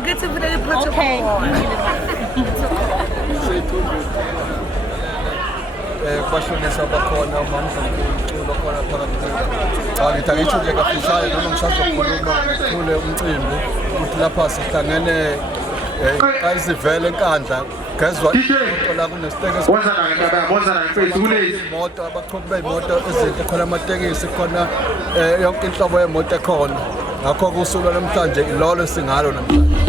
Angithi vele liphathe Okay. kubashonisa bakhona umamdlalo khona phakathi cha ngithi angisho nje kafishane noma ngisazokhuluma ngithule umcimbi ukuthi lapha sihlangene ayizivele enkandla gezwa imoto la kunesiteke imoto abaqhubi bey'moto ezinhle khona amatekisi khona yonke inhlobo yemoto ekhona ngakho-ke usuku namhlanje ilolo singalo namhlanje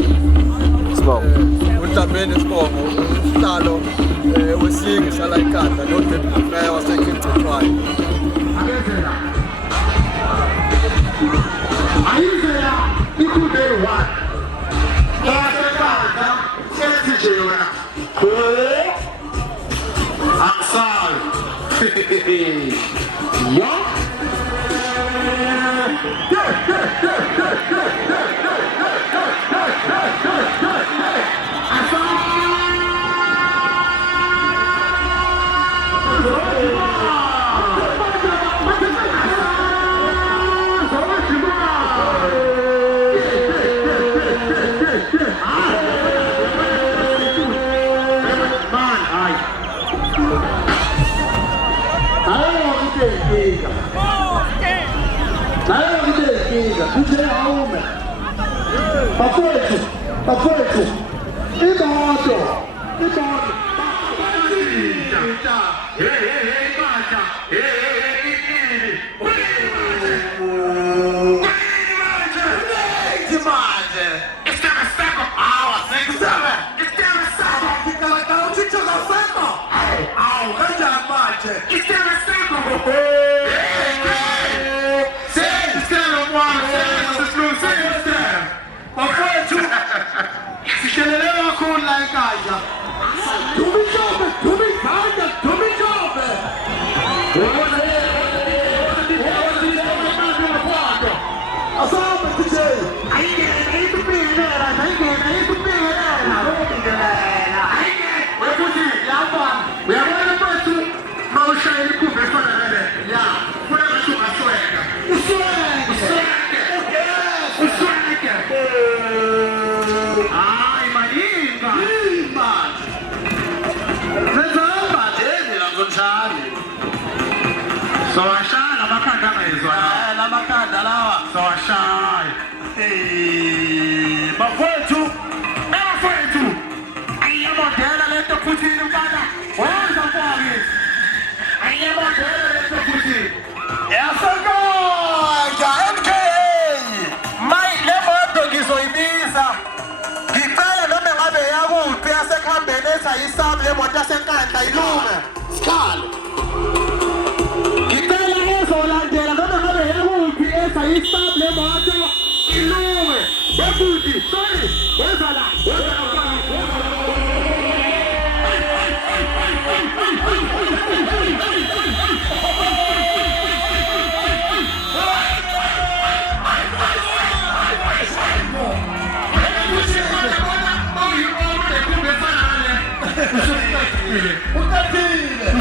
uNdlamini Sibongo usihlalo wesingi sala inkandla no-deputy mayor waseKingcitshwayo. Ayizela ikhude one. Ngasekandla sethi nje yona. I'm sorry. Yeah. Bafowethu imoto Sishelelewa khona ekhaya. Dumi jobe. Asaba tije. Ayingena ikupingelela. Wefuthi lapha. Uyabona mfethu mawushaya ikhumbi efana nale. Ya, funa ngisho ngasweka. Usweke. Ay, maninga. Nezamba nje la kunjani. Sawashaya amakhanda angezwa. Lamakhanda lawa sawashaya. Bafowethu. Ayiyamodela lento futhi mfana. Wenza mfowethu. Ayiyamodela lento futhi. Yasekonja MK. Ngizoyibiza ngicela noma ngabe yakuphi yasekhambeni esayisabu lemoto yasenkandla ilume sikhale ngicela ezolandela noma ngabe yakuphi esayisabu lemoto ilume befuthi sorry wezala Ukathile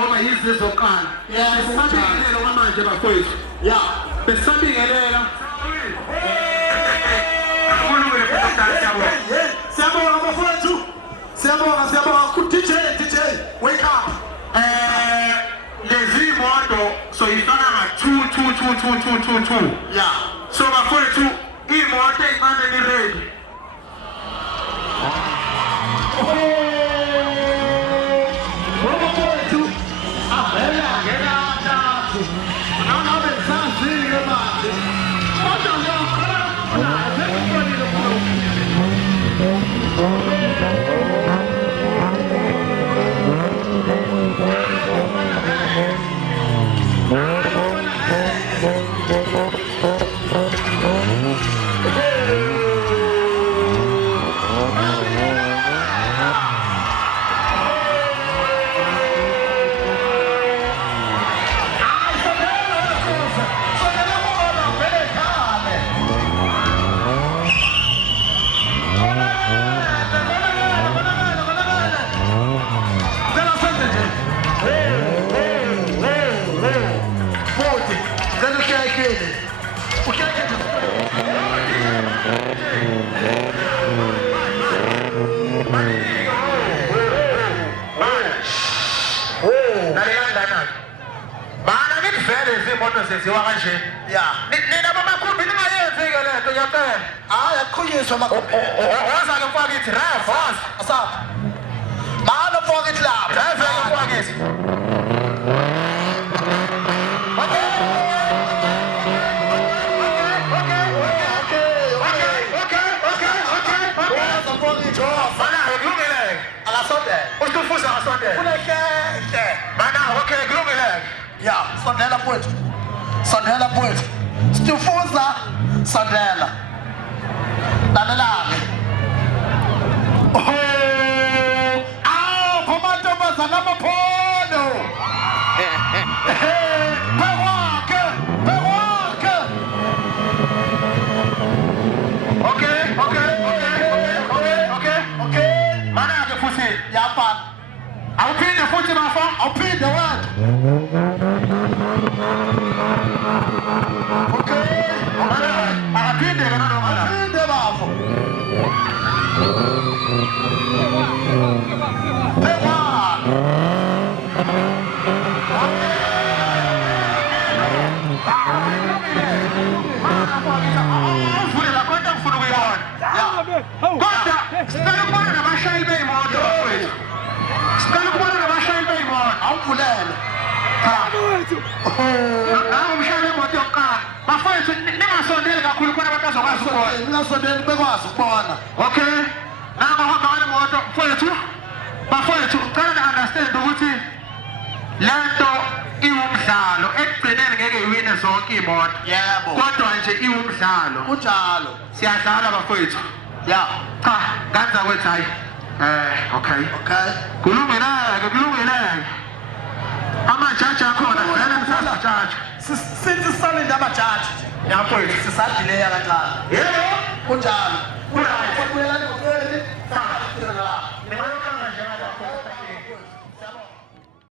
ngoba yizizoqala. Besabingelela kwamanje bafowethu. Ya, besabingelela. Siyabonga bafowethu. Siyabonga DJ, wake up. Lezi moto so ifana na 2. Yeah. So bafowethu imoto incane ni ready. Senziwa kanje. Ya. Nina bamakhumbi ningayenzi ke lento ngiyacela. Hayi akukhonyiswa makhumbi. Waza ke mfaka ithi ref, waza. Asapha. Mana mfaka ithi lapha. Ref ke mfaka ithi. Ya, sondela kwethu. Stifuza sondela. Lalela-ke. Amantombazana amaphondo. Phewakhe. Okay. Mana-ke futhi yafana. Awuphinde futhi bafa. Awuphinde wena. Okay. Bafowethu ngicela understand ukuthi lento iwumdlalo ekugcineni ngeke iwine zonke imoto. Yebo. Kodwa nje iwumdlalo. Kunjalo. Siyadlala bafowethu. Ya. Cha, kanza kwethu hayi. Okay. Kulungile. Amajaji akhona, vele ngisajaji. Sisale ndamajaji. Yafowethu sisadile kancane. Yebo. Kunjalo. Kunjalo.